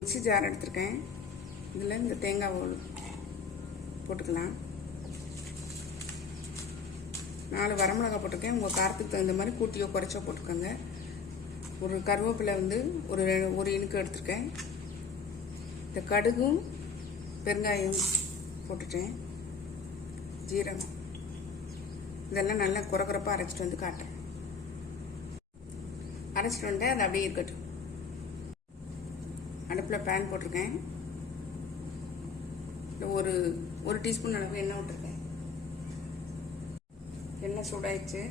Mixie jar எடுத்திருக்கேன். இதில் இந்த தேங்காய் போட்டுக்கலாம். 4 வரமிளகாய் போட்டிருக்கேன். உங்கள் காரத்துக்கு தகுந்த மாதிரி கூட்டியோ குறைச்சோ போட்டுக்கோங்க. ஒரு கருவேப்பிலை ஒரு இனுக்கு எடுத்திருக்கேன். இந்த கடுகும் பெருங்காயம் போட்டுட்டேன். ஜீரகம் இதெல்லாம் நல்லா குறக்குறப்பாக அரைச்சிட்டு வந்து காட்டுறேன். அரைச்சிட்டு வந்து அது அப்படியே இருக்கட்டும். அடுப்பில் பேன் போட்டிருக்கேன். ஒரு டீஸ்பூன் அளவு எண்ணெய் விட்டுருக்கேன். எண்ணெய் சூடாயிடுச்சு.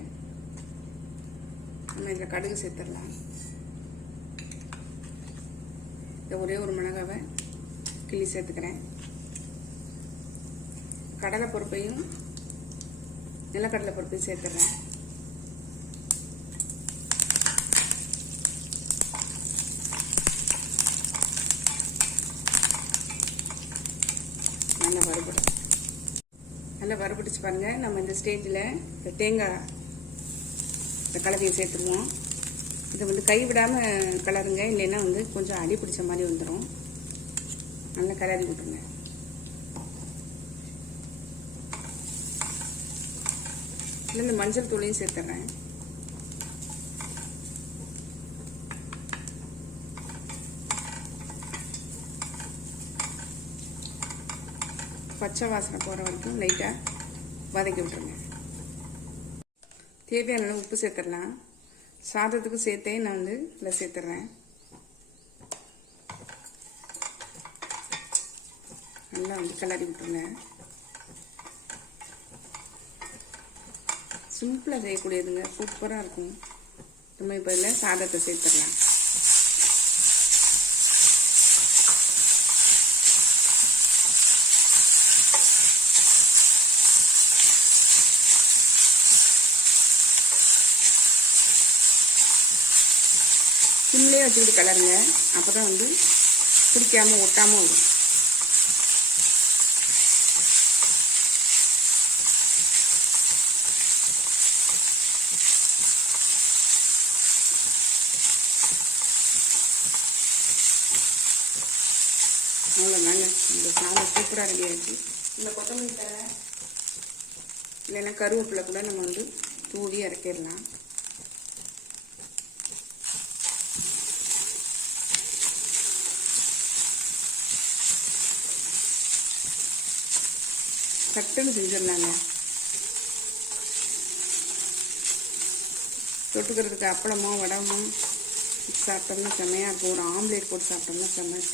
நம்ம இதில் கடுகு சேர்த்துடலாம். இந்த ஒரே ஒரு மிளகாவை கிள்ளி சேர்த்துக்கிறேன். கடலை பருப்பையும் நிலக்கடலை பருப்பையும் சேர்த்துடுறேன். நல்லா வறுபடிச்சு பாருங்க. நம்ம இந்த ஸ்டேஜில் இந்த தேங்காய் இந்த கலவையை சேர்த்துருவோம். இதை கைவிடாமல் கலருங்க, இல்லைன்னா கொஞ்சம் அடி பிடிச்ச மாதிரி வந்துடும். நல்லா கலரி விட்டுருங்க. இந்த மஞ்சள் தூளையும் சேர்த்துறேன். பச்சை வாசனை போகிற வரைக்கும் லைட்டாக வதக்கி விட்டுருங்க. தேவையான அளவு உப்பு சேர்த்துடலாம். சாதத்துக்கு சேர்த்தே நான் இதில் சேர்த்துட்றேன். நல்லா கிளறி விட்டுருங்க. சிம்பிளாக செய்யக்கூடியதுங்க, சூப்பராக இருக்கும். நம்ம இப்போ இதில் சாதத்தை சேர்த்துடலாம். சிம்லேயே வச்சுக்கிட்டு கலருங்க. அப்போ தான் பிடிக்காமல் ஒட்டாமல் வரும். அவ்வளோதாங்க, இந்த சாதம் சூப்பராக ரெடி ஆகிடுச்சு. இந்த கொத்தமல்லி தழை இல்லைன்னா கருவேப்பிலை கூட நம்ம தூவி இறக்கிடலாம். சட்டுன்னு செஞ்சிடலாங்க. தொட்டுக்கிறதுக்கு அப்பளமோ வடமோ சாப்பிட்டோம்னா செம்மையாக இருக்கும். ஒரு ஆம்லேட் போட்டு சாப்பிட்டோம்னா செம்ம டேஸ்ட்.